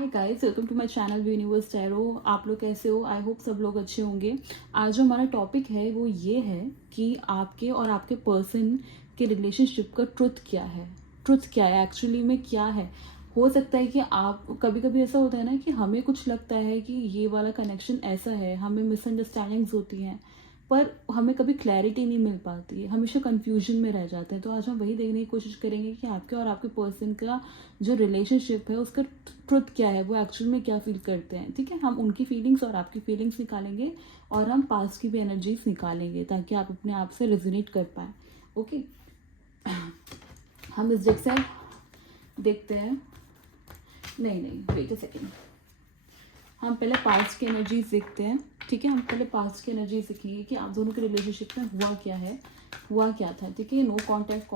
Hi guys, welcome to my channel universe tarot. आप लोग कैसे हो? आई होप सब लोग अच्छे होंगे। आज जो हमारा टॉपिक है वो ये है कि आपके और आपके पर्सन के रिलेशनशिप का ट्रुथ क्या है। ट्रुथ क्या है एक्चुअली में, क्या है। हो सकता है कि आप कभी कभी ऐसा होता है ना कि हमें कुछ लगता है कि ये वाला कनेक्शन ऐसा है, हमें मिसअंडरस्टैंडिंग्स होती हैं, पर हमें कभी क्लैरिटी नहीं मिल पाती है, हमेशा कंफ्यूजन में रह जाते हैं। तो आज हम वही देखने की कोशिश करेंगे कि आपके और आपके पर्सन का जो रिलेशनशिप है उसका ट्रुथ क्या है, वो एक्चुअल में क्या फील करते हैं। ठीक है, हम उनकी फीलिंग्स और आपकी फीलिंग्स निकालेंगे और हम पास्ट की भी एनर्जीज निकालेंगे ताकि आप अपने आप से रेजोनेट कर पाएँ। ओके, हम इस डेक से देखते हैं। नहीं, वेट अ सेकेंड। हम पहले पास्ट की एनर्जीज देखते हैं। ठीक है, हम पहले पास्ट की एनर्जीज देखेंगे कि आप दोनों के रिलेशनशिप में हुआ क्या है, हुआ क्या था। ठीक है, नो कांटेक्ट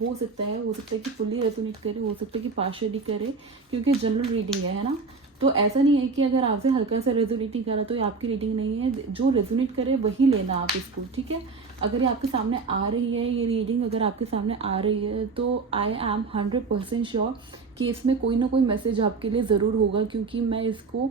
हो सकता है कि फुल्ली रेजोनेट करे, हो सकता है कि पार्शियली करे, क्योंकि जनरल रीडिंग है ना। तो ऐसा नहीं है कि अगर आपसे हल्का सा रेजोनेट नहीं करा तो ये आपकी रीडिंग नहीं है। जो रेजोनेट करे वही लेना आप इसको। ठीक है, अगर ये आपके सामने आ रही है, ये रीडिंग अगर आपके सामने आ रही है, तो आई एम 100% श्योर कि इसमें कोई ना कोई मैसेज आपके लिए ज़रूर होगा, क्योंकि मैं इसको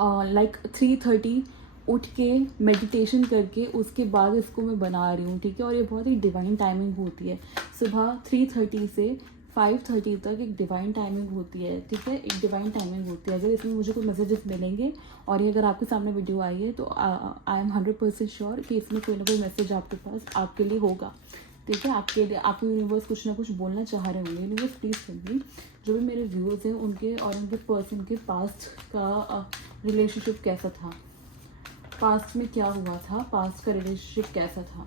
लाइक 3:30 उठ के मेडिटेशन करके उसके बाद इसको मैं बना रही हूँ। ठीक है, और ये बहुत ही डिवाइन टाइमिंग होती है। सुबह 3:30 से 5:30 तक एक डिवाइन टाइमिंग होती है। ठीक है, एक डिवाइन टाइमिंग होती है। अगर इसमें मुझे कोई मैसेजेस मिलेंगे और ये अगर आपके सामने वीडियो आई है तो आई एम 100% श्योर कि इसमें कोई ना कोई मैसेज आपके पास आपके लिए होगा। ठीक है, आपके लिए आपके यूनिवर्स कुछ ना कुछ बोलना चाह रहे होंगे। यूनिवर्स प्लीज़ टेल जो भी मेरे व्यूअर्स हैं उनके और उनके पर्सन के पास्ट का रिलेशनशिप कैसा था, पास्ट में क्या हुआ था, पास्ट का रिलेशनशिप कैसा था।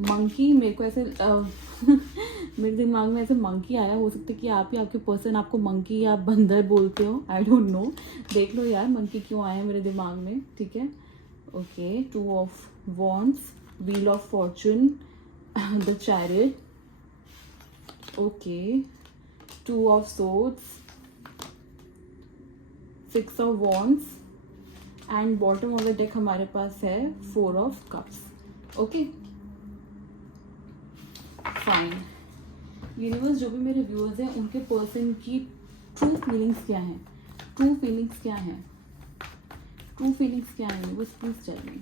मंकी मेरे को ऐसे मेरे दिमाग में ऐसे मंकी आया। हो सकता है कि आप ही आपके पर्सन आपको मंकी या बंदर बोलते हो, आई डोंट नो। देख लो यार मंकी क्यों आया मेरे दिमाग में। ठीक है, okay, 2 of wands, wheel of Fortune, the chariot, okay, 2 of swords, 6 of wands and bottom of the deck हमारे पास है 4 of cups. Okay fine. Universe जो भी मेरे व्यूअर्स हैं उनके पर्सन की ट्रू फीलिंग्स क्या हैं, ट्रू फीलिंग्स क्या हैं, ट्रू फीलिंग्स क्या हैं, universe please tell me.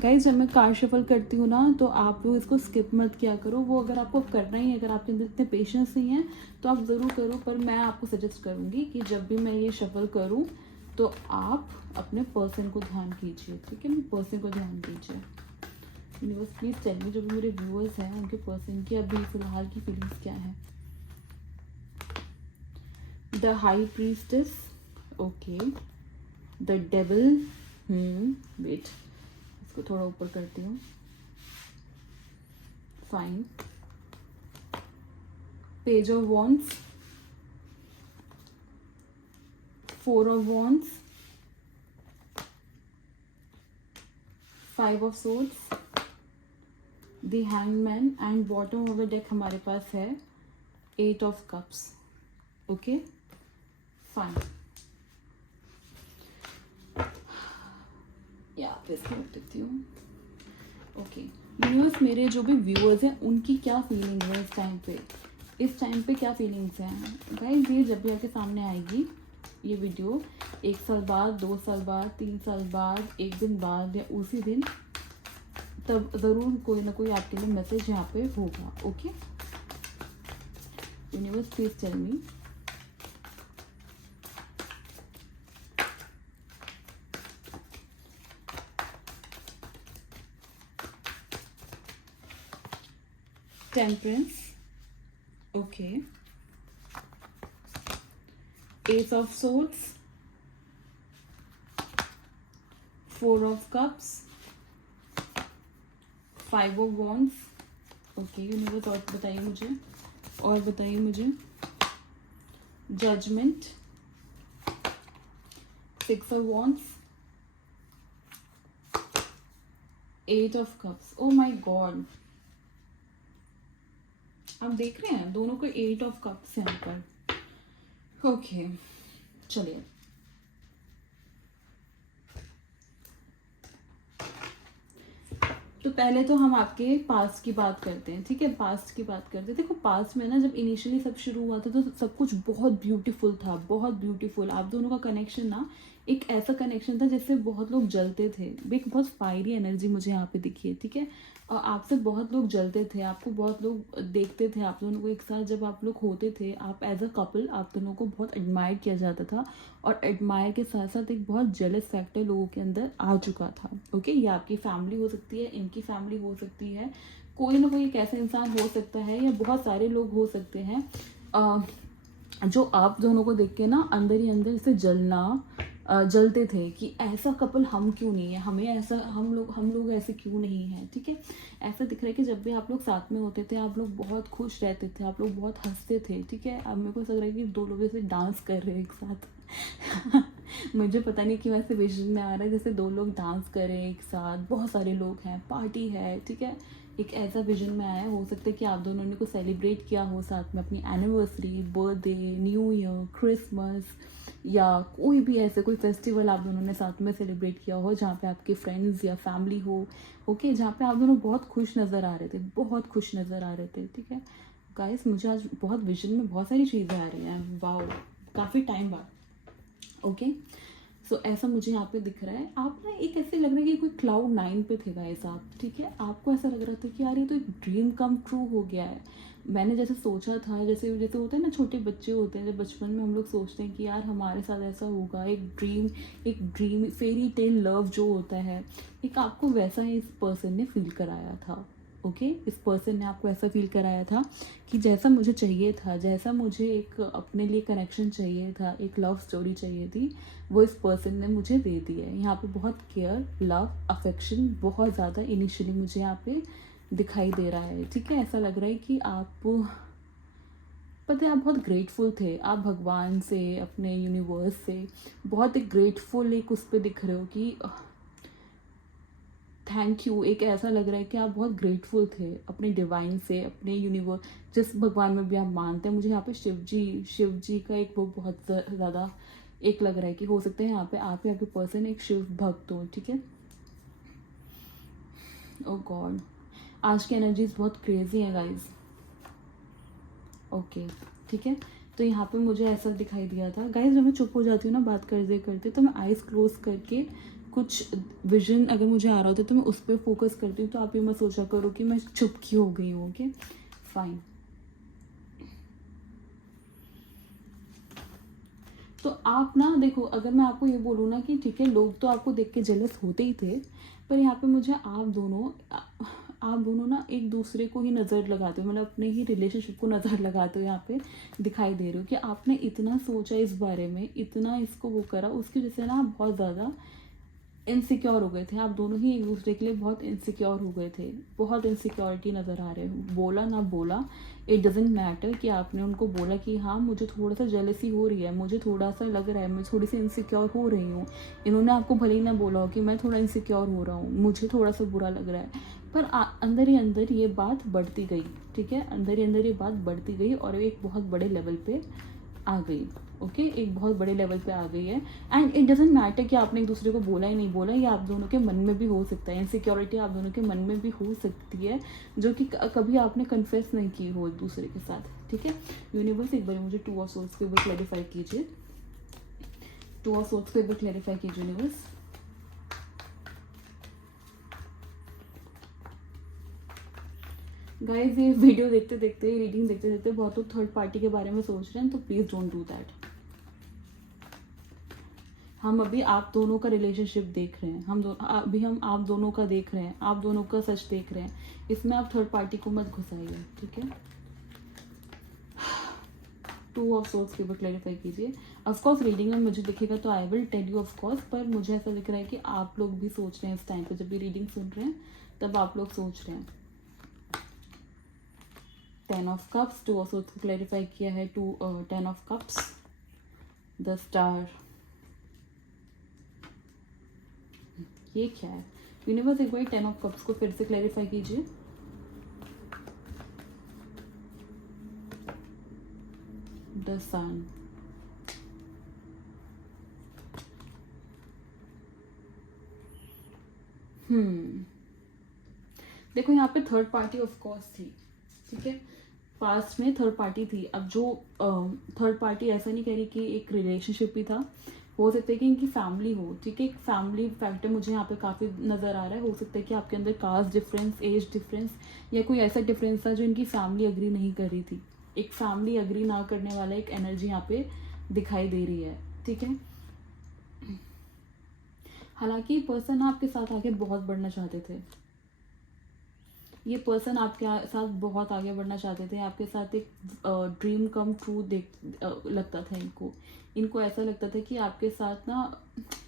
Guys जब मैं कार्ड शफल करती हूँ ना तो आप लोग इसको स्किप मत किया करो। वो अगर आपको करना ही है, अगर आपके अंदर इतने पेशेंस नहीं है तो आप ज़रूर करो, पर मैं आपको सजेस्ट करूँगी कि जब भी मैं ये शफल करूँ तो आप अपने पर्सन को ध्यान कीजिए। ठीक है, मेरे पर्सन को ध्यान दीजिए। यूनिवर्स प्लीज टेल मी जो भी मेरे व्यूअर्स हैं उनके पर्सन की अभी फिलहाल की फीलिंग्स क्या है। The high priestess, okay, the devil, wait इसको थोड़ा ऊपर करती हूँ, fine, page of wands, 4 of wands, 5 of swords, the hangman and bottom of the deck हमारे पास है 8 ऑफ कप्स। ओके फाइन, या इसको रख देती हूँ। ओके यूनिवर्स मेरे जो भी व्यूअर्स हैं उनकी क्या फीलिंग है इस टाइम पे क्या फीलिंग्स हैं। गाइस ये जब भी आपके सामने आएगी ये वीडियो 1 साल बाद, 2 साल बाद, 3 साल बाद, 1 दिन बाद या उसी दिन, तब ज़रूर कोई ना कोई आपके लिए मैसेज यहाँ पे होगा। Okay universe please tell me. Temperance, okay, Ace of Swords, 4 of Cups, 5 of Wands, okay, universe और बताइए मुझे judgement, 6 of Wands, 8 of Cups। Oh my god, आप देख रहे हैं दोनों को 8 ऑफ कप्स हैं यहाँ पर। ओके चलिए, तो पहले तो हम आपके पास्ट की बात करते हैं, ठीक है। पास्ट की बात करते हैं। देखो पास्ट में ना जब इनिशियली सब शुरू हुआ था तो सब कुछ बहुत ब्यूटीफुल था, बहुत ब्यूटीफुल। आप दोनों का कनेक्शन ना एक ऐसा कनेक्शन था जिससे बहुत लोग जलते थे। एक बहुत फायरी एनर्जी मुझे यहाँ पे दिखी है, ठीक है। और आपसे बहुत लोग जलते थे, आपको बहुत लोग देखते थे आप दोनों को एक साथ। जब आप लोग होते थे, आप एज अ कपल, आप दोनों को बहुत एडमायर किया जाता था। और एडमायर के साथ साथ एक बहुत जेलस फैक्टर लोगों के अंदर आ चुका था। ओके, ये आपकी फैमिली हो सकती है, इनकी फैमिली हो सकती है, कोई ना कोई एक ऐसा इंसान हो सकता है, या बहुत सारे लोग हो सकते हैं जो आप दोनों को देख के ना अंदर ही अंदर से जलते थे कि ऐसा कपल हम क्यों नहीं है, हमें ऐसा हम लोग ऐसे क्यों नहीं हैं, ठीक है। ऐसा दिख रहा है कि जब भी आप लोग साथ में होते थे आप लोग बहुत खुश रहते थे, आप लोग बहुत हंसते थे, ठीक है। अब मेरे को ऐसा लग रहा है कि दो लोग ऐसे डांस कर रहे हैं एक साथ मुझे पता नहीं क्यों ऐसे विजन में आ रहा है जैसे दो लोग डांस कर रहे हैं एक साथ, बहुत सारे लोग हैं, पार्टी है, ठीक है। एक ऐसा विजन में आया। हो सकता है कि आप दोनों ने को सेलिब्रेट किया हो साथ में, अपनी anniversary, birthday, new year, Christmas, या कोई भी ऐसे कोई फेस्टिवल आप दोनों ने साथ में सेलिब्रेट किया हो जहाँ पे आपके फ्रेंड्स या फैमिली हो, ओके, जहाँ पे आप दोनों बहुत खुश नज़र आ रहे थे, बहुत खुश नज़र आ रहे थे, ठीक है। गाइस मुझे आज बहुत विजन में बहुत सारी चीज़ें आ रही हैं, वाओ, काफ़ी टाइम बाद, ओके। सो ऐसा मुझे यहाँ पे दिख रहा है। आप ना एक ऐसे लग रहा है कि कोई क्लाउड 9 पे थे गाइस आप, ठीक है। आपको ऐसा लग रहा था कि यार ये तो एक ड्रीम कम ट्रू हो गया है। मैंने जैसे सोचा था, जैसे जैसे होता है ना, छोटे बच्चे होते हैं जब बचपन में हम लोग सोचते हैं कि यार हमारे साथ ऐसा होगा, एक ड्रीम फेरी टेल लव जो होता है, एक आपको वैसा ही इस पर्सन ने फील कराया था, ओके। इस पर्सन ने आपको ऐसा फील कराया था कि जैसा मुझे चाहिए था, जैसा मुझे एक अपने लिए कनेक्शन चाहिए था, एक लव स्टोरी चाहिए थी, वो इस पर्सन ने मुझे दे दी है। यहाँ पे बहुत केयर, लव, अफेक्शन बहुत ज़्यादा इनिशियली मुझे यहाँ पे दिखाई दे रहा है, ठीक है। ऐसा लग रहा है कि आप, पता है, आप बहुत ग्रेटफुल थे, आप भगवान से, अपने यूनिवर्स से बहुत एक ग्रेटफुल एक उस पर दिख रहे हो कि थैंक यू। एक ऐसा लग रहा है कि आप बहुत ग्रेटफुल थे अपने डिवाइन से, अपने यूनिवर्स, जिस भगवान में भी आप मानते हैं। मुझे यहाँ पे शिव जी का एक वो बहुत ज़्यादा एक लग रहा है कि हो सकता है यहाँ पे आप ही आपके पर्सन एक शिव भक्त हो, ठीक है। ओ गॉड, आज की एनर्जीज बहुत क्रेजी है गाइज, ओके, ठीक है। तो यहाँ पे मुझे ऐसा दिखाई दिया था गाइज, जब मैं चुप हो जाती हूँ ना बात करते करते, तो मैं आइज़ क्लोज करके कुछ विजन अगर मुझे आ रहा होता है तो मैं उस पर फोकस करती हूँ। तो आप ये मत सोचा करो कि मैं चुप क्यों हो गई हूँ, ओके, फाइन। तो आप ना देखो, अगर मैं आपको ये बोलूँ ना कि ठीक है, लोग तो आपको देख के जेलस होते ही थे, पर यहाँ पे मुझे आप दोनों ना एक दूसरे को ही नज़र लगाते हो, मतलब अपने ही रिलेशनशिप को नज़र लगाते हो, यहाँ पे दिखाई दे रहे हो कि आपने इतना सोचा इस बारे में, इतना इसको वो करा, उसकी वजह से ना आप बहुत ज़्यादा इनसिक्योर हो गए थे। आप दोनों ही एक दूसरे के लिए बहुत इनसिक्योर हो गए थे, बहुत इनसिक्योरिटी नज़र आ रहे हो। बोला ना बोला, इट डजेंट मैटर कि आपने उनको बोला कि हाँ मुझे थोड़ा सा जेलसी हो रही है, मुझे थोड़ा सा लग रहा है, मैं थोड़ी सी इनसिक्योर हो रही हूँ। इन्होंने आपको भले ही ना बोला हो कि मैं थोड़ा इनसिक्योर हो रहा हूँ, मुझे थोड़ा सा बुरा लग रहा है, पर अंदर ही अंदर ये बात बढ़ती गई, ठीक है। अंदर ही अंदर ये बात बढ़ती गई और एक बहुत बड़े लेवल पे आ गई, ओके, एक बहुत बड़े लेवल पे आ गई है। एंड इट डजेंट मैटर कि आपने एक दूसरे को बोला ही नहीं बोला, ये आप दोनों के मन में भी हो सकता है, इनसिक्योरिटी आप दोनों के मन में भी हो सकती है, जो कि कभी आपने कन्फेस नहीं की हो एक दूसरे के साथ, ठीक है। यूनिवर्स एक बार मुझे 2 ऑफ सोर्स के ऊपर क्लैरिफाई कीजिए, 2 ऑफ सोर्स के ऊपर क्लैरिफाई कीजिए यूनिवर्स। गाइज ये वीडियो देखते देखते, रीडिंग देखते देखते बहुत लोग थर्ड पार्टी के बारे में सोच रहे हैं, तो प्लीज़ डोंट डू दैट। हम अभी आप दोनों का रिलेशनशिप देख रहे हैं, हम आप दोनों का देख रहे हैं, आप दोनों का सच देख रहे हैं, इसमें आप थर्ड पार्टी को मत घुसाइए, ठीक है। 2 ऑफ सोर्स के ऊपर क्लैरिफाई कीजिए। ऑफकोर्स रीडिंग में मुझे दिखेगा तो I will tell you of course, पर मुझे ऐसा दिख रहा है कि आप लोग भी सोच रहे हैं इस टाइम पे, जब भी रीडिंग सुन रहे हैं तब आप लोग सोच रहे हैं। 10 ऑफ कप्स, 2 ऑफ सोर्स को क्लैरिफाई किया है, 10 ऑफ कप्स, द स्टार, ये क्या है यूनिवर्स, एक बार 10 ऑफ कप्स को फिर से क्लैरिफाई कीजिए। द सन, देखो यहाँ पे थर्ड पार्टी ऑफ कोर्स थी, ठीक है, पास्ट में थर्ड पार्टी थी। अब जो थर्ड पार्टी ऐसा नहीं कह रही कि एक रिलेशनशिप भी था, हो सकता है कि इनकी फैमिली हो, ठीक है, एक फैमिली फैक्टर मुझे यहाँ पे काफ़ी नज़र आ रहा है। हो सकता है कि आपके अंदर कास्ट डिफरेंस, एज डिफरेंस या कोई ऐसा डिफरेंस था जो इनकी फैमिली अग्री नहीं कर रही थी। एक फैमिली अग्री ना करने वाला एक एनर्जी यहाँ पे दिखाई दे रही है, ठीक है। हालांकि पर्सन आपके साथ आगे बहुत बढ़ना चाहते थे, ये पर्सन आपके साथ बहुत आगे बढ़ना चाहते थे, आपके साथ एक ड्रीम कम ट्रू लगता था इनको ऐसा लगता था कि आपके साथ ना,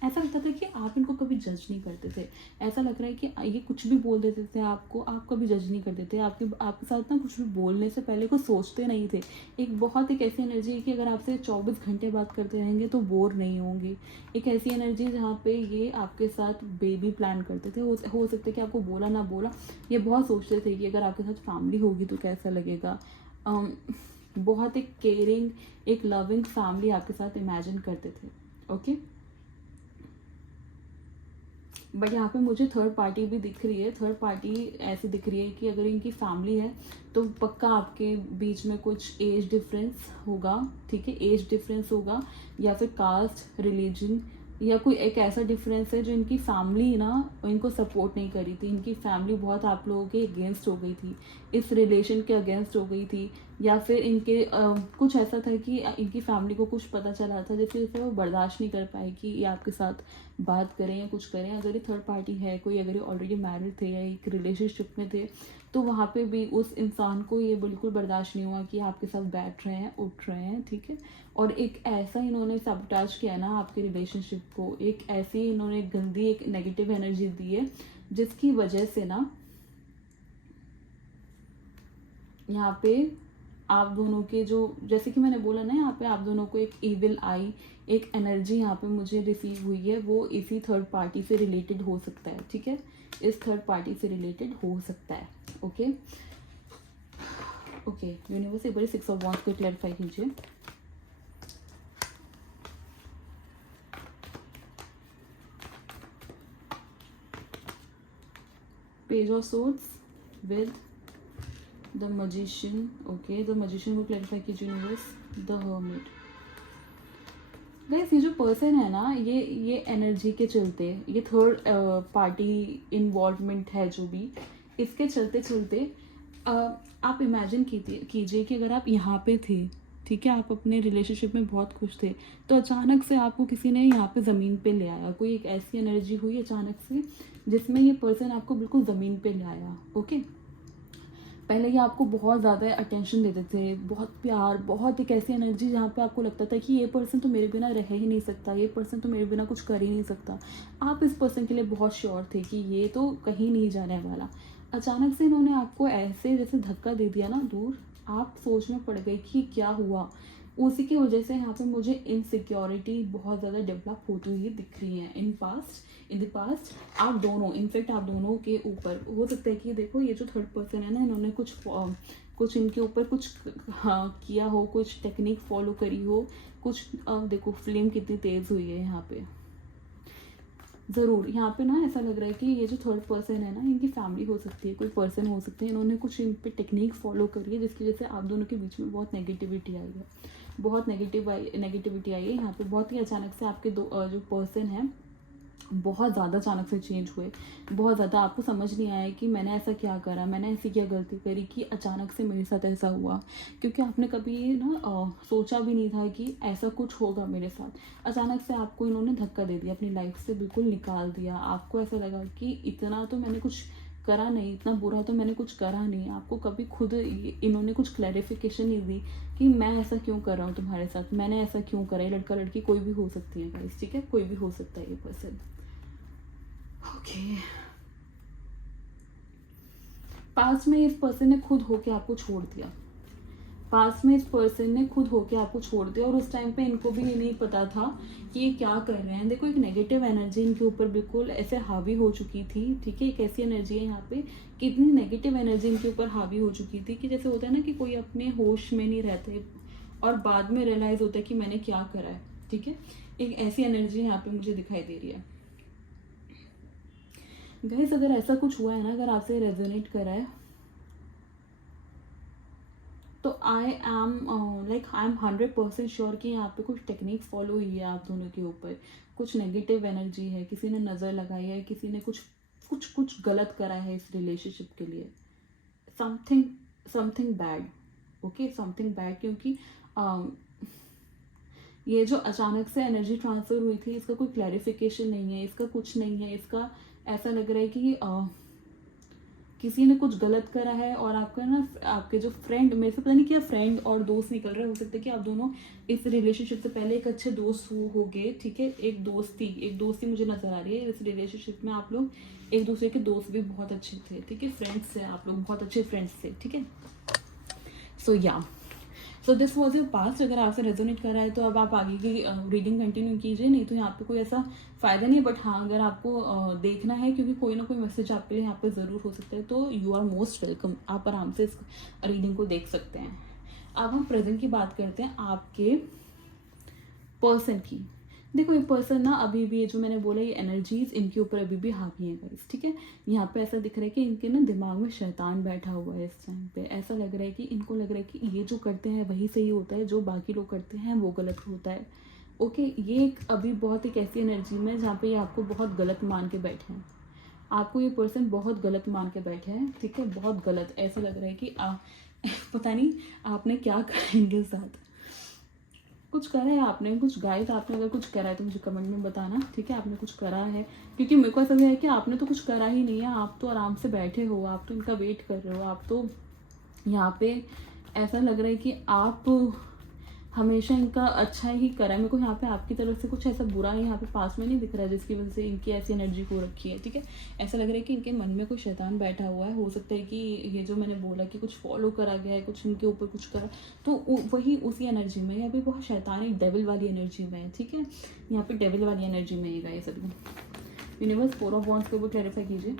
ऐसा लगता था कि आप इनको कभी जज नहीं करते थे। ऐसा लग रहा है कि ये कुछ भी बोल देते थे आपको, आप कभी जज नहीं करते थे, आपके साथ ना कुछ भी बोलने से पहले कुछ सोचते नहीं थे। एक ऐसी एनर्जी है कि अगर आपसे 24 घंटे बात करते रहेंगे तो बोर नहीं होंगे। एक ऐसी एनर्जी जहाँ पे ये आपके साथ बेबी प्लान करते थे। हो सकता है कि आपको बोला ना बोला, ये बहुत सोचते थे कि अगर आपके साथ फैमिली होगी तो कैसा लगेगा। बहुत एक केयरिंग, एक लविंग फैमिली आपके साथ इमेजिन करते थे, ओके। बट यहाँ पे मुझे थर्ड पार्टी भी दिख रही है। थर्ड पार्टी ऐसी दिख रही है कि अगर इनकी फैमिली है तो पक्का आपके बीच में कुछ एज डिफरेंस होगा, ठीक है, एज डिफरेंस होगा या फिर कास्ट, रिलीजन या कोई एक ऐसा डिफरेंस है जो इनकी फैमिली ना इनको सपोर्ट नहीं करी थी। इनकी फैमिली बहुत आप लोगों के अगेंस्ट हो गई थी, इस रिलेशन के अगेंस्ट हो गई थी, या फिर इनके कुछ ऐसा था कि इनकी फैमिली को कुछ पता चला था जिसकी वजह से वो बर्दाश्त नहीं कर पाए कि ये आपके साथ बात करें या कुछ करें। अगर ये थर्ड पार्टी है, कोई अगर ये ऑलरेडी मैरिड थे या एक रिलेशनशिप में थे, तो वहाँ पे भी उस इंसान को ये बिल्कुल बर्दाश्त नहीं हुआ कि आपके साथ बैठ रहे हैं, उठ रहे हैं, ठीक है। और एक ऐसा इन्होंने सबटाच किया ना आपके रिलेशनशिप को, एक ऐसी इन्होंने गंदी एक नेगेटिव एनर्जी दी है जिसकी वजह से ना यहाँ पे आप दोनों के जो, जैसे कि मैंने बोला ना, यहाँ पे आप दोनों को एक इविल आई, एक एनर्जी यहाँ पे मुझे रिसीव हुई है, वो इसी थर्ड पार्टी से रिलेटेड हो सकता है, ठीक है, इस थर्ड पार्टी से रिलेटेड हो सकता है, ओके। ओके यूनिवर्स, एक बार 6 ऑफ वांड्स को क्लैरिफाई कीजिए। Page of swords with the magician, okay, the magician को क्लैरिफाई कीजिए यूनिवर्स। The hermit. गाइस, ये जो पर्सन है ना, ये एनर्जी के चलते, ये थर्ड पार्टी इन्वॉल्वमेंट है जो भी, इसके चलते चलते आप इमेजिन कीजिए कि अगर आप यहाँ पे थे, ठीक है, आप अपने रिलेशनशिप में बहुत खुश थे, तो अचानक से आपको किसी ने यहाँ पे ज़मीन पे ले आया, कोई एक ऐसी एनर्जी हुई अचानक से जिसमें ये पर्सन आपको बिल्कुल ज़मीन पे ले आया, ओके। पहले ये आपको बहुत ज़्यादा अटेंशन देते थे, बहुत प्यार, बहुत एक ऐसी एनर्जी जहाँ पे आपको लगता था कि ये पर्सन तो मेरे बिना रह ही नहीं सकता, ये पर्सन तो मेरे बिना कुछ कर ही नहीं सकता। आप इस पर्सन के लिए बहुत श्योर थे कि ये तो कहीं नहीं जाने वाला। अचानक से इन्होंने आपको ऐसे जैसे धक्का दे दिया ना दूर, आप सोच में पड़ गए कि क्या हुआ। उसी की वजह से यहाँ पे मुझे इनसिक्योरिटी बहुत ज़्यादा डेवलप होती हुई दिख रही है इन द पास्ट। आप दोनों, इनफेक्ट आप दोनों के ऊपर हो सकता है कि देखो ये जो थर्ड पर्सन है ना, इन्होंने कुछ इनके ऊपर कुछ किया हो, कुछ टेक्निक फॉलो करी हो, कुछ देखो फ्लेम कितनी तेज़ हुई है यहाँ पे। ज़रूर यहाँ पे ना ऐसा लग रहा है कि ये जो थर्ड पर्सन है ना, इनकी फैमिली हो सकती है, कोई पर्सन हो सकते हैं, इन्होंने कुछ इन पे टेक्निक फॉलो करी है जिसकी वजह से आप दोनों के बीच में बहुत नेगेटिविटी आई है, बहुत नेगेटिविटी आई है। यहाँ पे बहुत ही अचानक से आपके जो पर्सन है बहुत ज़्यादा अचानक से चेंज हुए, बहुत ज़्यादा आपको समझ नहीं आया कि मैंने ऐसा क्या करा, मैंने ऐसी क्या गलती करी कि अचानक से मेरे साथ ऐसा हुआ, क्योंकि आपने कभी ना सोचा भी नहीं था कि ऐसा कुछ होगा मेरे साथ। अचानक से आपको इन्होंने धक्का दे दिया, अपनी लाइफ से बिल्कुल निकाल दिया। आपको ऐसा लगा कि इतना तो मैंने कुछ करा नहीं, इतना बुरा तो मैंने कुछ करा नहीं। आपको कभी खुद इन्होंने कुछ क्लैरिफिकेशन नहीं दी कि मैं ऐसा क्यों कर रहा हूँ तुम्हारे साथ, मैंने ऐसा क्यों करा। लड़का लड़की कोई भी हो सकती है गाइस, ठीक है, कोई भी हो सकता है ये पर्सन, ओके। पास्ट में इस पर्सन ने खुद होके आपको छोड़ दिया, पास्ट में इस पर्सन ने खुद होके आपको छोड़ दिया, और उस टाइम पे इनको भी ये नहीं पता था कि ये क्या कर रहे हैं। देखो एक नेगेटिव एनर्जी इनके ऊपर बिल्कुल ऐसे हावी हो चुकी थी, ठीक है, एक ऐसी एनर्जी है यहाँ पे, कितनी नेगेटिव एनर्जी इनके ऊपर हावी हो चुकी थी कि जैसे होता है ना कि कोई अपने होश में नहीं रहते और बाद में रियलाइज होता है कि मैंने क्या करा है, ठीक है। एक ऐसी एनर्जी यहाँ पे मुझे दिखाई दे रही है। गाइस अगर ऐसा कुछ हुआ है ना, अगर आपसे रेजोनेट करा है, तो आई एम 100% श्योर कि यहाँ पे कुछ टेक्निक्स फॉलो हुई है आप दोनों के ऊपर। कुछ नेगेटिव एनर्जी है, किसी ने नज़र लगाई है, किसी ने कुछ कुछ कुछ गलत करा है इस रिलेशनशिप के लिए। Something something bad, okay, something bad. क्योंकि ये जो अचानक से एनर्जी ट्रांसफ़र हुई थी, इसका कोई क्लैरिफिकेशन नहीं है, इसका कुछ नहीं है। इसका ऐसा लग रहा है कि किसी ने कुछ गलत करा है, और आपका ना, आपके जो फ्रेंड, मेरे से पता नहीं क्या फ्रेंड और दोस्त निकल रहा है। हो सकता है कि आप दोनों इस रिलेशनशिप से पहले एक अच्छे दोस्त हो गए, ठीक है। एक दोस्ती मुझे नजर आ रही है इस रिलेशनशिप में। आप लोग एक दूसरे के दोस्त भी बहुत अच्छे थे, ठीक है। फ्रेंड्स थे आप लोग, बहुत अच्छे फ्रेंड्स थे, ठीक है। सो दिस वॉज योर पास्ट। अगर आपसे रेजोनेट कर रहा है तो अब आप आगे की रीडिंग कंटिन्यू कीजिए, नहीं तो यहाँ पे कोई ऐसा फ़ायदा नहीं है। बट हाँ, अगर आपको देखना है, क्योंकि कोई ना कोई मैसेज आपके लिए यहाँ पे ज़रूर हो सकता है, तो यू आर मोस्ट वेलकम। आप आराम से इस रीडिंग को देख सकते हैं। अब हम प्रेजेंट की बात करते हैं, आपके पर्सन की। देखो, ये पर्सन ना, अभी भी ये जो मैंने बोला, ये एनर्जीज इनके ऊपर अभी भी हावी है गाइस, ठीक है। यहाँ पे ऐसा दिख रहा है कि इनके ना दिमाग में शैतान बैठा हुआ है इस टाइम पे। ऐसा लग रहा है कि इनको लग रहा है कि ये जो करते हैं वही सही होता है, जो बाकी लोग करते हैं वो गलत होता है, ओके। ये एक अभी बहुत एक ऐसी एनर्जी में जहाँ पे ये आपको बहुत गलत मान के बैठे हैं। आपको ये पर्सन बहुत गलत मान के बैठे हैं, ठीक है, बहुत गलत। ऐसा लग रहा है कि पता नहीं आपने क्या करा इनके साथ। कुछ करा है आपने, कुछ गाइस आपने अगर कुछ करा है तो मुझे कमेंट में बताना, ठीक है। आपने कुछ करा है, क्योंकि मेरे को ऐसा है कि आपने तो कुछ करा ही नहीं है। आप तो आराम से बैठे हो, आप तो इनका वेट कर रहे हो। आप तो यहाँ पे ऐसा लग रहा है कि आप हमेशा इनका अच्छा ही करा है। मेरे को यहाँ पे आपकी तरफ से कुछ ऐसा बुरा है यहाँ पे पास में नहीं दिख रहा है, जिसकी वजह से इनकी ऐसी एनर्जी हो रखी है, ठीक है। ऐसा लग रहा है कि इनके मन में कोई शैतान बैठा हुआ है। हो सकता है कि ये जो मैंने बोला कि कुछ फॉलो करा गया है, कुछ इनके ऊपर कुछ करा, तो वही उसी एनर्जी में है। अभी बहुत शैतान, एक डेविल वाली एनर्जी में है, ठीक है। यहाँ पे डेविल वाली एनर्जी में है गाइस अभी। यूनिवर्स 4 ऑफ वॉन्ड्स के ऊपर क्लैरिफाई कीजिए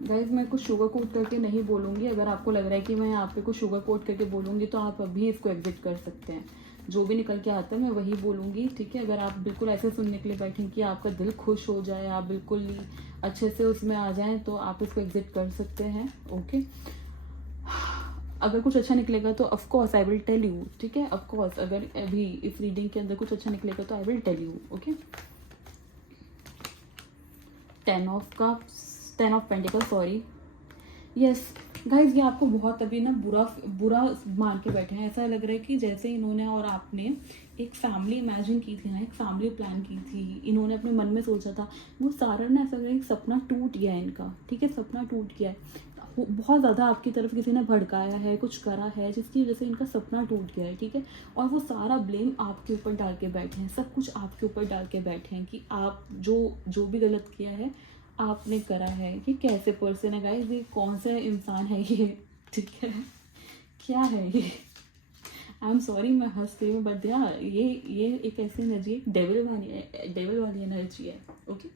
गाइज। मैं कुछ शुगर कोट करके नहीं बोलूँगी। अगर आपको लग रहा है कि मैं यहाँ पे कुछ शुगर कोट करके बोलूँगी तो आप अभी इसको एग्जिट कर सकते हैं। जो भी निकल के आता है मैं वही बोलूँगी, ठीक है। अगर आप बिल्कुल ऐसे सुनने के लिए बैठें कि आपका दिल खुश हो जाए, आप बिल्कुल अच्छे से उसमें आ जाएं, तो आप इसको एग्जिट कर सकते हैं, ओके। अगर कुछ अच्छा निकलेगा तो of course I will tell you, ठीक है। ऑफकोर्स अगर अभी इस रीडिंग के अंदर कुछ अच्छा निकलेगा तो I will tell you, okay. 10 of pentacles, sorry, yes guys. ये आपको बहुत अभी ना बुरा मान के बैठे हैं। ऐसा लग रहा है कि जैसे इन्होंने और आपने एक फैमिली इमेजिन की थी ना, एक फैमिली प्लान की थी, इन्होंने अपने मन में सोचा था, वो सारा ना ऐसा लग रहा है एक सपना टूट गया है इनका, ठीक है। सपना टूट गया है। बहुत ज़्यादा आपकी तरफ किसी ने भड़काया है, कुछ करा है, जिसकी वजह से इनका सपना टूट गया है, ठीक है। और वो सारा ब्लेम आपके ऊपर डाल के बैठे हैं, सब कुछ आपके ऊपर डाल के बैठे हैं कि आप जो भी गलत किया है आपने करा है। ये कैसे पर्सन है गाइस, ये कौन सा इंसान है ये, ठीक है, क्या है ये। आई एम सॉरी, मैं हंस रही हूँ, बट यार ये एक ऐसी एनर्जी है, डेविल वाली एनर्जी है, ओके।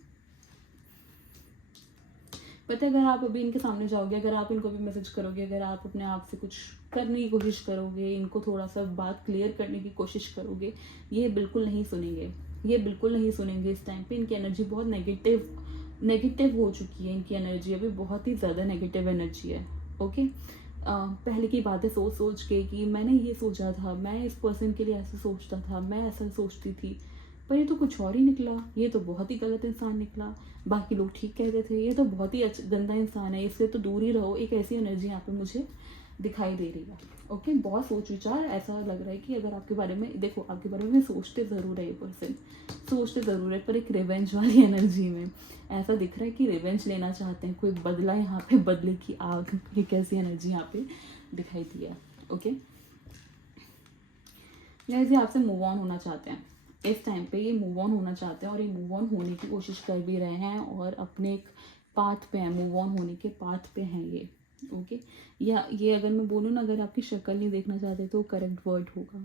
पता है, अगर आप अभी इनके सामने जाओगे, अगर आप इनको भी मैसेज करोगे, अगर आप अपने आप से कुछ करने की कोशिश करोगे, इनको थोड़ा सा बात क्लियर करने की कोशिश करोगे, ये बिल्कुल नहीं सुनेंगे, ये बिल्कुल नहीं सुनेंगे। इस टाइम पे इनकी एनर्जी बहुत नेगेटिव हो चुकी है। इनकी एनर्जी अभी बहुत ही ज़्यादा नेगेटिव एनर्जी है, ओके। पहले की बातें सोच के कि मैंने ये सोचा था, मैं इस पर्सन के लिए ऐसा सोचता था, मैं ऐसा सोचती थी, पर ये तो कुछ और ही निकला, ये तो बहुत ही गलत इंसान निकला। बाकी लोग ठीक कहते थे, ये तो बहुत ही गंदा इंसान है, इससे तो दूर ही रहो। एक ऐसी एनर्जी यहाँ पे मुझे दिखाई दे रही है, ओके। बहुत सोच विचार, ऐसा लग रहा है कि अगर आपके बारे में, देखो आपके बारे में सोचते ज़रूर है ये पर्सन, सोचते ज़रूर है, पर एक रिवेंज वाली एनर्जी में ऐसा दिख रहा है कि रिवेंज लेना चाहते हैं, कोई बदला यहाँ पे, बदले की आग, ये कैसी एनर्जी यहाँ पे दिखाई दी है, ओके। गाइस, ये आपसे मूव ऑन होना चाहते हैं इस टाइम पे, ये मूव ऑन होना चाहते हैं और ये मूव ऑन होने की कोशिश कर भी रहे हैं और अपने एक पाथ पे हैं, मूव ऑन होने के पाथ पे हैं ये, ओके। या ये अगर मैं बोलूँ ना, अगर आपकी शक्ल नहीं देखना चाहते तो करेक्ट वर्ड होगा।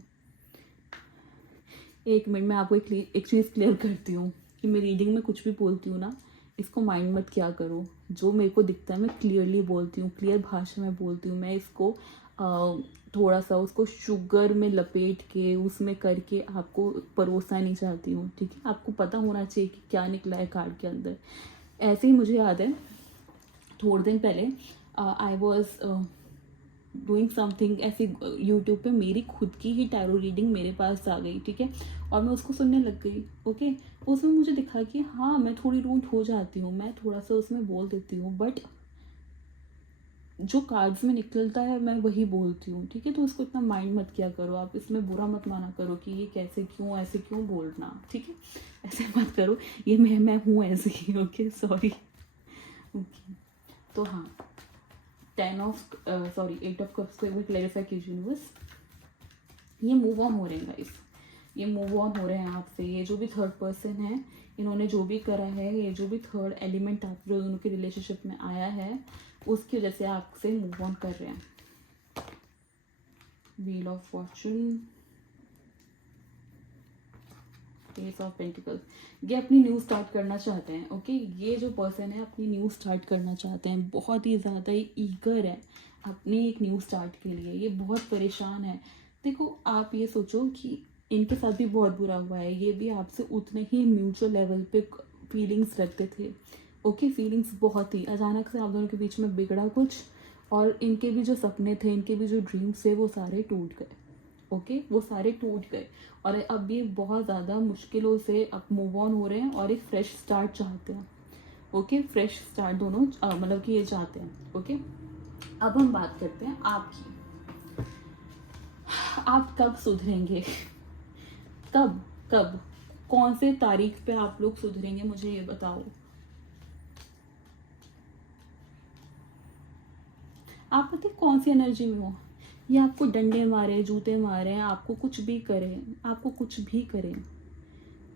एक मिनट में आपको एक चीज़ क्लियर करती हूँ कि मैं रीडिंग में कुछ भी बोलती हूँ ना, इसको माइंड मत क्या करो। जो मेरे को दिखता है मैं क्लियरली बोलती हूँ, क्लियर भाषा में बोलती हूँ, मैं इसको थोड़ा सा उसको शुगर में लपेट के उसमें करके आपको परोसना नहीं चाहती हूँ, ठीक है। आपको पता होना चाहिए कि क्या निकला है कार्ड के अंदर। ऐसे ही मुझे याद है थोड़े दिन पहले आई वॉज डूइंग समथिंग, ऐसे यूट्यूब पे मेरी खुद की ही टैरो रीडिंग मेरे पास आ गई, ठीक है, और मैं उसको सुनने लग गई। ओके, उसमें मुझे दिखा कि हाँ मैं थोड़ी रूट हो जाती हूँ, मैं थोड़ा सा उसमें बोल देती हूँ, बट जो कार्ड्स में निकलता है मैं वही बोलती हूँ, ठीक है। तो उसको इतना माइंड मत किया करो, आप इसमें बुरा मत माना करो कि ये कैसे क्यों ऐसे क्यों बोलना, ठीक है, ऐसे मत करो। ये मैं हूँ ऐसे ही, ओके, सॉरी। ओके, तो हाँ, 8 ऑफ कप्स को एक बार क्लैरिफाई कीजिए यूनिवर्स। ये मूव ऑन हो रहे हैं गाइस, ये मूव ऑन हो रहे हैं आपसे। ये जो भी थर्ड पर्सन है, इन्होंने जो भी करा है, ये जो भी थर्ड एलिमेंट आप जो उनके रिलेशनशिप में आया है, उसकी वजह से आपसे मूव ऑन कर रहे हैं। Wheel of Fortune, S of pentacles, ये अपनी न्यू स्टार्ट करना चाहते हैं, ओके। ये जो पर्सन है अपनी न्यू स्टार्ट करना चाहते हैं, बहुत ही ज़्यादा ही ईगर है अपने एक न्यू स्टार्ट के लिए, ये बहुत परेशान है। देखो, आप ये सोचो कि इनके साथ भी बहुत बुरा हुआ है, ये भी आपसे उतने ही म्यूचुअल लेवल पे फीलिंग्स रखते थे, ओके। फीलिंग्स बहुत ही अचानक से आप दोनों के बीच में बिगड़ा कुछ, और इनके भी जो सपने थे, इनके भी जो ड्रीम्स थे, वो सारे टूट गए, ओके, वो सारे टूट गए। और अब ये बहुत ज़्यादा मुश्किलों से अब मूव ऑन हो रहे हैं और एक फ्रेश स्टार्ट चाहते हैं, ओके। फ्रेश स्टार्ट दोनों मतलब कि ये चाहते हैं, ओके। अब हम बात करते हैं आपकी, आप कब सुधरेंगे? कब कब कौन से तारीख पे आप लोग सुधरेंगे, मुझे ये बताओ। आप पता है कौन सी एनर्जी में हो? ये आपको डंडे मारे, जूते मारे, आपको कुछ भी करें, आपको कुछ भी करें,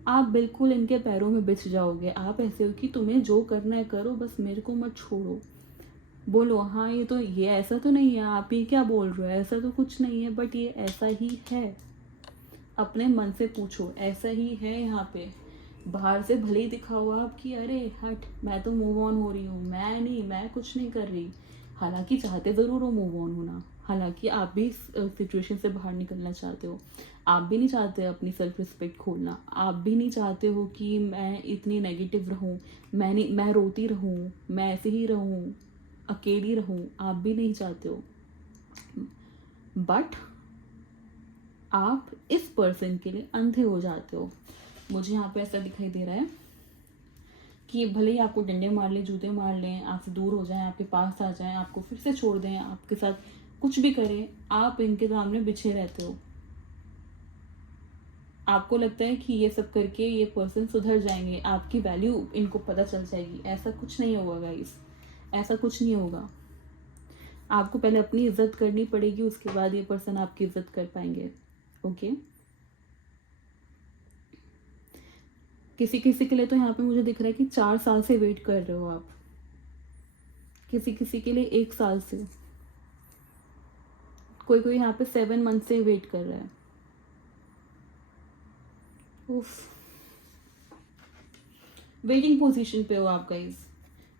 आप बिल्कुल इनके पैरों में बिछ जाओगे। आप ऐसे हो कि तुम्हें जो करना है करो, बस मेरे को मत छोड़ो। बोलो हाँ, ये तो, ये ऐसा तो नहीं है, आप ये क्या बोल रहे हो, ऐसा तो कुछ नहीं है, बट ये ऐसा ही है। अपने मन से पूछो, ऐसा ही है यहाँ पे। बाहर से भले ही दिखा हुआ आप कि अरे हट, मैं तो मूव ऑन हो रही हूँ, मैं कुछ नहीं कर रही। हालांकि चाहते ज़रूर हो मूव ऑन होना, हालांकि आप भी इस सिचुएशन से बाहर निकलना चाहते हो। आप भी नहीं चाहते अपनी सेल्फ रिस्पेक्ट खोलना, आप भी नहीं चाहते हो कि मैं इतनी नेगेटिव रहूँ, मैं रोती रहूँ, मैं ऐसे ही रहूँ, अकेली रहूँ, आप भी नहीं चाहते हो। बट आप इस पर्सन के लिए अंधे हो जाते हो। मुझे यहाँ पे ऐसा दिखाई दे रहा है कि भले ही आपको डंडे मार लें, जूते मार लें, आपसे दूर हो जाएं, आपके पास आ जाएं, आपको फिर से छोड़ दें, आपके साथ कुछ भी करें, आप इनके सामने बिछे रहते हो। आपको लगता है कि ये सब करके ये पर्सन सुधर जाएंगे, आपकी वैल्यू इनको पता चल जाएगी। ऐसा कुछ नहीं होगा गाइस, ऐसा कुछ नहीं होगा। आपको पहले अपनी इज्जत करनी पड़ेगी, उसके बाद ये पर्सन आपकी इज्जत कर पाएंगे, ओके। किसी किसी के लिए तो यहाँ पे मुझे दिख रहा है कि 4 साल से वेट कर रहे हो आप, किसी किसी के लिए 1 साल से, कोई कोई यहाँ पे 7 मंथ से वेट कर रहा है। उफ, वेटिंग पोजीशन पे हो आप गाइस।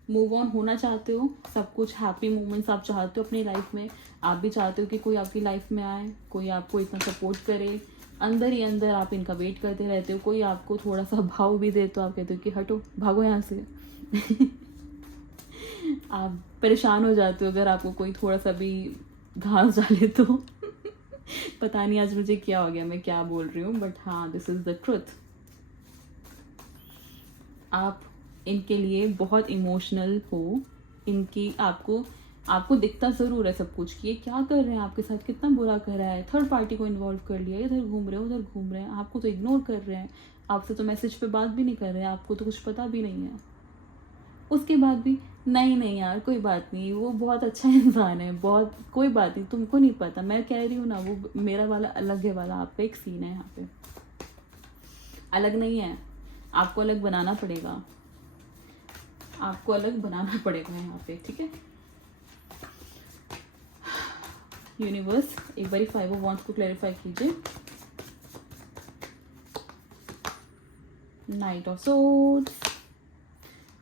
मूव ऑन होना चाहते हो, सब कुछ हैप्पी मोमेंट्स आप चाहते हो अपनी लाइफ में। आप भी चाहते हो कि कोई आपकी लाइफ में आए, कोई आपको इतना सपोर्ट करे। अंदर ही अंदर आप इनका वेट करते रहते हो। कोई आपको थोड़ा सा भाव भी दे तो आप कहते हो कि हटो, भागो यहाँ से। आप परेशान हो जाते हो अगर आपको कोई थोड़ा सा भी घास डाले तो। पता नहीं आज मुझे क्या हो गया, मैं क्या बोल रही हूँ, बट हाँ, दिस इज द ट्रुथ। आप इनके लिए बहुत इमोशनल हो। इनकी आपको दिखता ज़रूर है सब कुछ कि ये क्या कर रहे हैं आपके साथ, कितना बुरा कर रहा है, थर्ड पार्टी को इन्वॉल्व कर लिया, इधर घूम रहे हैं, उधर घूम रहे हैं, आपको तो इग्नोर कर रहे हैं, आपसे तो मैसेज पे बात भी नहीं कर रहे हैं, आपको तो कुछ पता भी नहीं है। उसके बाद भी नहीं यार कोई बात नहीं, वो बहुत अच्छा इंसान है, बहुत, कोई बात नहीं, तुमको नहीं पता, मैं कह रही हूँ ना, वो मेरा वाला अलग है वाला, आपका एक सीन है यहाँ पे, अलग नहीं है, आपको अलग बनाना पड़ेगा, आपको अलग बनाना पड़ेगा यहाँ पे, ठीक है। यूनिवर्स एक बार 5 ऑफ वांड्स को क्लैरिफाई कीजिए। Night of swords,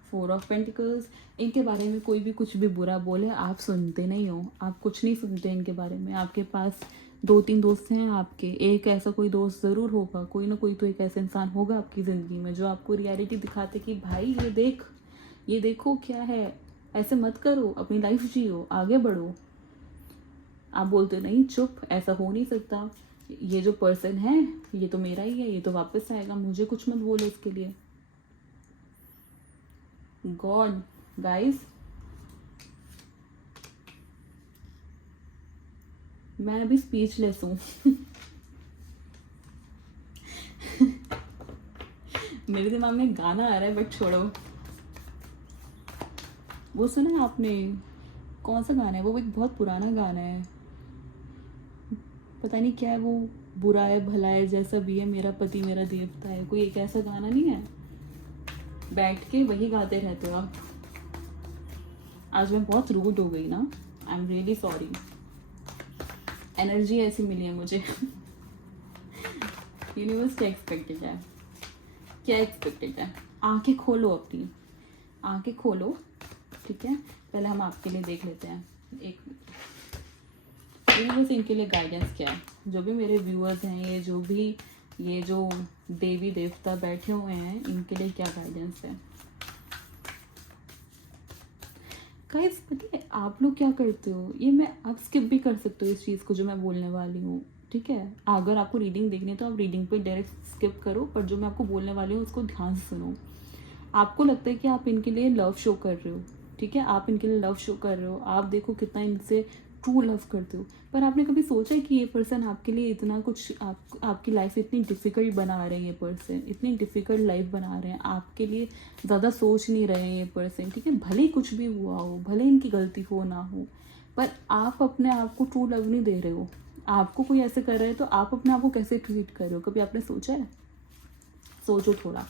4 of pentacles, इनके बारे में कोई भी कुछ भी बुरा बोले, आप सुनते नहीं हो, आप कुछ नहीं सुनते इनके बारे में। आपके पास 2-3 दोस्त हैं आपके, एक ऐसा कोई दोस्त ज़रूर होगा, कोई ना कोई तो एक ऐसा इंसान होगा आपकी ज़िंदगी में जो आपको रियलिटी दिखाते कि भाई ये देख, ये देखो क्या है, ऐसे मत करो, अपनी लाइफ जियो, आगे बढ़ो। आप बोलते नहीं, चुप, ऐसा हो नहीं सकता, ये जो पर्सन है ये तो मेरा ही है, ये तो वापस आएगा, मुझे कुछ मत बोलो इसके लिए। गॉड गाइस, मैं अभी स्पीचलेस हूँ। मेरे दिमाग में गाना आ रहा है बट छोड़ो। वो सुना है आपने, कौन सा गाना है वो? एक बहुत पुराना गाना है, पता नहीं क्या है वो, बुरा है भला है जैसा भी है, मेरा पति मेरा देवता है, कोई एक ऐसा गाना नहीं है? बैठ के वही गाते रहते हो आप। आज मैं बहुत रूड हो गई ना, I am really sorry. Energy ऐसी मिली है मुझे। यूनिवर्स क्या एक्सपेक्टेड है, क्या एक्सपेक्टेड है? आंखें खोलो, अपनी आंखें खोलो, ठीक है? पहले हम आपके लिए देख लेते हैं। एक यूनिवर्स इनके लिए गाइडेंस क्या है? जो भी मेरे व्यूअर्स हैं, ये जो देवी देवता बैठे हुए हैं, इनके लिए क्या गाइडेंस है? गाइस पता है आप लोग क्या करते हो, ये मैं आप स्किप भी कर सकते हो इस चीज़ को जो मैं बोलने वाली हूँ, ठीक है? अगर आपको रीडिंग देखनी है तो आप रीडिंग पे डायरेक्ट स्किप करो, पर जो मैं आपको बोलने वाली हूँ उसको ध्यान से सुनो। आपको लगता है कि आप इनके लिए लव शो कर रहे हो, ठीक है? आप इनके लिए लव शो कर रहे हो, आप देखो कितना इनसे ट्रू लव करते हो, पर आपने कभी सोचा है कि ये पर्सन आपके लिए इतना कुछ, आपकी लाइफ इतनी डिफ़िकल्ट बना रहे हैं, ये पर्सन इतनी डिफ़िकल्ट लाइफ बना रहे हैं आपके लिए, ज़्यादा सोच नहीं रहे हैं ये पर्सन, ठीक है? भले ही कुछ भी हुआ हो, भले इनकी गलती हो ना हो, पर आप अपने आप को ट्रू लव नहीं दे रहे हो। आपको कोई ऐसे कर रहा है तो आप अपने आप को कैसे ट्रीट कर रहे हो? कभी आपने सोचा है? सोचो थोड़ा।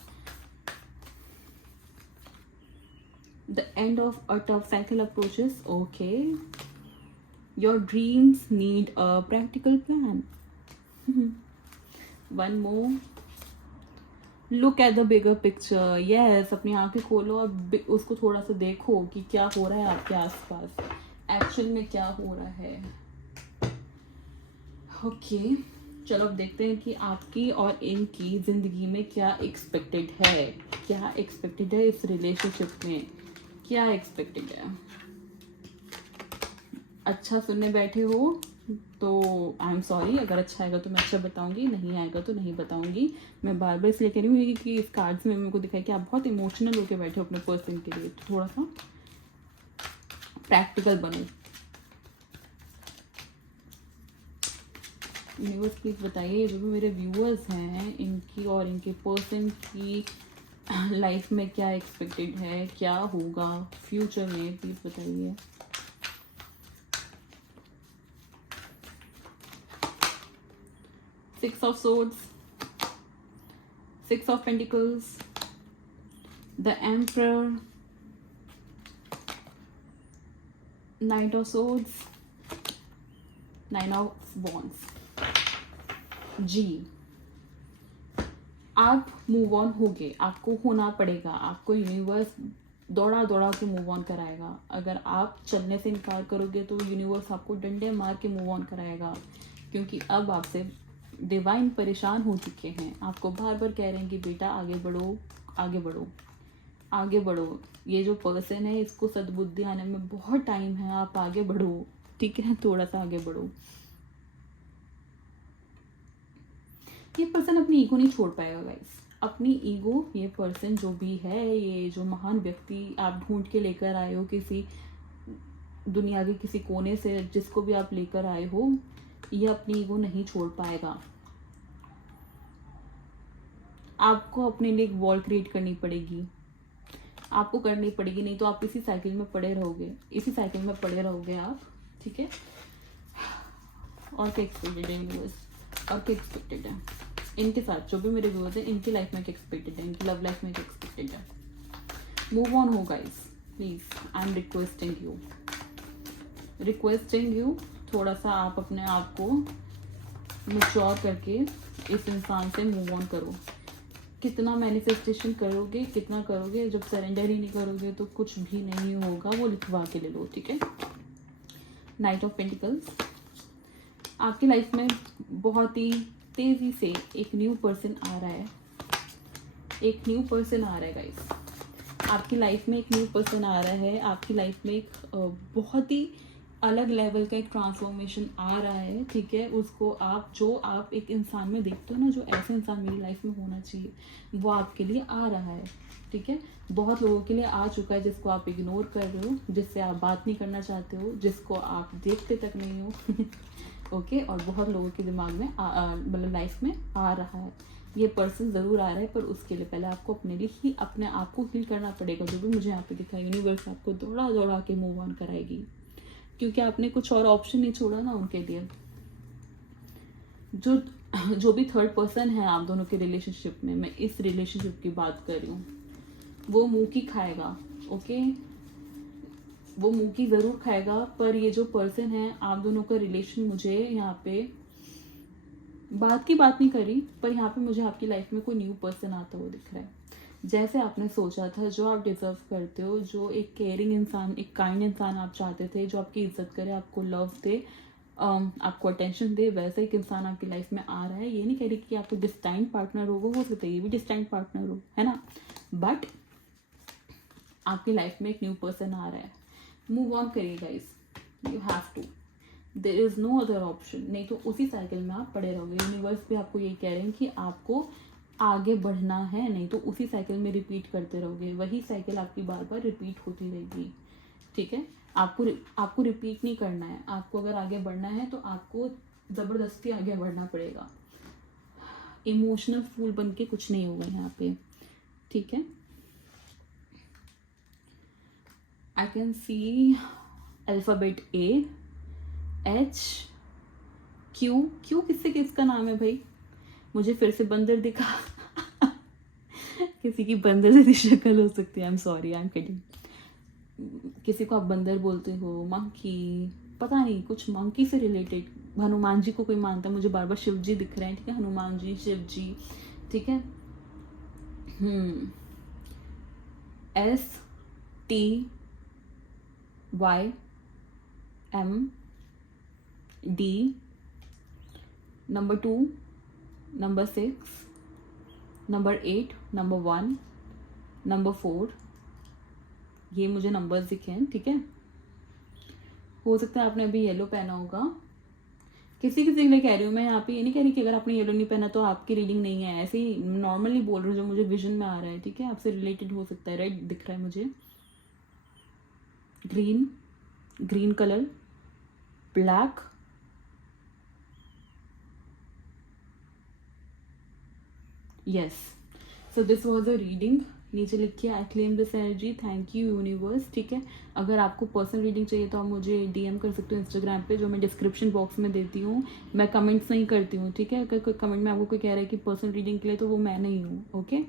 The end of a tough cycle approaches. Okay. Your dreams need a practical plan. One more. Look at the bigger picture. Yes, अपनी आंखें खोलो और उसको थोड़ा सा देखो कि क्या हो रहा है आपके आसपास, एक्चुअल में क्या हो रहा है। ओके चलो अब देखते हैं कि आपकी और इनकी ज़िंदगी में क्या एक्सपेक्टेड है, क्या एक्सपेक्टेड है इस रिलेशनशिप में, क्या एक्सपेक्टेड है। अच्छा सुनने बैठे हो तो आई एम सॉरी, अगर अच्छा आएगा तो मैं अच्छा बताऊंगी, नहीं आएगा तो नहीं बताऊंगी। मैं बार बार इसलिए कह रही हूँ कि इस कार्ड्स में मेरे को दिखाई कि आप बहुत इमोशनल होकर बैठे हो अपने पर्सन के लिए, तो थोड़ा सा प्रैक्टिकल बनो। यूनिवर्स प्लीज बताइए, जो भी मेरे व्यूअर्स हैं इनकी और इनके पर्सन की लाइफ में क्या एक्सपेक्टेड है, क्या होगा फ्यूचर में, प्लीज बताइए। Six of Swords, Six of Pentacles, the Emperor, Knight of Swords, Nine of Wands। जी आप मूव ऑन होगे, आपको होना पड़ेगा, आपको यूनिवर्स दौड़ा दौड़ा के मूव ऑन कराएगा। अगर आप चलने से इनकार करोगे तो यूनिवर्स आपको डंडे मार के मूव ऑन कराएगा, क्योंकि अब आपसे डिवाइन परेशान हो चुके हैं, आपको बार बार कह रहे हैं कि बेटा आगे बढ़ो, आगे बढ़ो, आगे बढ़ो। ये जो पर्सन है इसको सद्बुद्धि आने में बहुत टाइम है, आप आगे बढ़ो, ठीक है? थोड़ा सा आगे बढ़ो। ये पर्सन अपनी ईगो नहीं छोड़ पाएगा गाइस, अपनी ईगो, ये पर्सन जो भी है, ये जो महान व्यक्ति आप ढूंढ के लेकर आए हो किसी दुनिया के किसी कोने से, जिसको भी आप लेकर आए हो, ये अपनी ईगो नहीं छोड़ पाएगा। आपको अपने लिए एक वॉल क्रिएट करनी पड़ेगी, आपको करनी पड़ेगी, नहीं तो आप इसी साइकिल में पड़े रहोगे, इसी साइकिल में पड़े रहोगे आप, ठीक है? और क्या एक्सपेक्टेड है यूनिवर्स, और क्या एक्सपेक्टेड है इनके साथ, जो भी मेरे व्यूअर्स हैं इनकी लाइफ में क्या एक्सपेक्टेड है, इनकी लव लाइफ में क्या एक्सपेक्टेड है। मूव ऑन हो guys please, I am requesting you, थोड़ा सा आप अपने आप को मैच्योर करके इस इंसान से मूव ऑन करो। कितना मैनिफेस्टेशन करोगे, कितना करोगे, जब सरेंडर ही नहीं करोगे तो कुछ भी नहीं होगा, वो लिखवा के ले लो, ठीक है। नाइट ऑफ पेंटिकल्स, आपकी लाइफ में बहुत ही तेज़ी से एक न्यू पर्सन आ रहा है, एक न्यू पर्सन आ रहा है गाइस, आपकी लाइफ में एक न्यू पर्सन आ रहा है, आपकी लाइफ में एक बहुत ही अलग लेवल का एक ट्रांसफॉर्मेशन आ रहा है, ठीक है। उसको आप जो आप एक इंसान में देखते हो ना, जो ऐसा इंसान मेरी लाइफ में होना चाहिए, वो आपके लिए आ रहा है, ठीक है। बहुत लोगों के लिए आ चुका है जिसको आप इग्नोर कर रहे हो, जिससे आप बात नहीं करना चाहते हो, जिसको आप देखते तक नहीं हो ओके। और बहुत लोगों के दिमाग में मतलब लाइफ में आ रहा है, ये पर्सन ज़रूर आ रहा है, पर उसके लिए पहले आपको अपने लिए ही अपने आप को हील करना पड़ेगा। जो भी मुझे यहाँ पे दिखा, यूनिवर्स आपको दौड़ा दौड़ा के मूव ऑन कराएगी, क्योंकि आपने कुछ और ऑप्शन नहीं छोड़ा ना उनके लिए। जो भी थर्ड पर्सन है आप दोनों के रिलेशनशिप में, मैं इस रिलेशनशिप की बात कर रही हूँ, वो मुंह की खाएगा, ओके, वो मुंह की ज़रूर खाएगा। पर ये जो पर्सन है आप दोनों का रिलेशन, मुझे यहाँ पे बात की बात नहीं करी, पर यहाँ पे मुझे आपकी लाइफ में कोई न्यू पर्सन आता हुआ दिख रहा है, जैसे आपने सोचा था, जो आप डिजर्व करते हो, जो एक केयरिंग इंसान, एक काइंड इंसान आप चाहते थे, जो आपकी इज्जत करे, आपको लव दे, आपको अटेंशन दे, वैसा एक इंसान आपकी लाइफ में आ रहा है। ये नहीं कह रही कि आपको डिस्टाइंट पार्टनर हो सकता है, ये भी डिस्टाइंट पार्टनर हो, है ना, बट आपकी लाइफ में एक न्यू पर्सन आ रहा है। मूव ऑन करिए guys, you have to, there is no other option, नहीं तो उसी साइकिल में आप पड़े रहोगे। यूनिवर्स भी आपको ये कह रहे हैं कि आपको आगे बढ़ना है, नहीं तो उसी साइकिल में रिपीट करते रहोगे, वही साइकिल आपकी बार बार रिपीट होती रहेगी, ठीक है। आपको रिपीट नहीं करना है, आपको अगर आगे बढ़ना है तो आपको ज़बरदस्ती आगे बढ़ना पड़ेगा। इमोशनल फूल बन के कुछ नहीं होगा यहाँ पे, ठीक है। I can see alphabet AH Q किससे किसका नाम है भाई, मुझे फिर से बंदर दिखा किसी की बंदर जैसी शक्ल हो सकती है, I am sorry, I am kidding. किसी को आप बंदर बोलते हो, मंकी, पता नहीं, कुछ मंकी से रिलेटेड। हनुमान जी को कोई मानता है, मुझे बार बार शिव जी दिख रहे हैं, ठीक है, हनुमान जी, शिव जी, ठीक है। STYMD, number 2, number 6, number 8, number 1, number 4, ये मुझे नंबर्स दिखे हैं, ठीक है। हो सकता है आपने अभी येलो पहना होगा, किसी के लिए कह रही हूँ मैं यहाँ पे, ये नहीं कह रही कि अगर आपने येलो नहीं पहना तो आपकी रीडिंग नहीं है, ऐसे ही नॉर्मली बोल रही हूँ जो मुझे विजन में आ रहा है, ठीक है। आपसे रिलेटेड हो सकता है, रेड दिख रहा है मुझे, green colour, black, yes. So this was a reading, नीचे लिखिए I claim this energy, thank you universe, ठीक है। अगर आपको पर्सनल रीडिंग चाहिए तो आप मुझे DM कर सकते हो इंस्टाग्राम पे, जो मैं डिस्क्रिप्शन बॉक्स में देती हूँ। मैं कमेंट्स नहीं करती हूँ, ठीक है। अगर कोई कमेंट में आपको कोई कह रहा है कि पर्सनल रीडिंग के लिए, तो वो मैं नहीं हूँ, okay.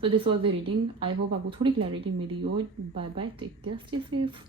So this was the reading, I hope आपको थोड़ी क्लैरिटी मिली हो। Bye bye, take care, stay safe.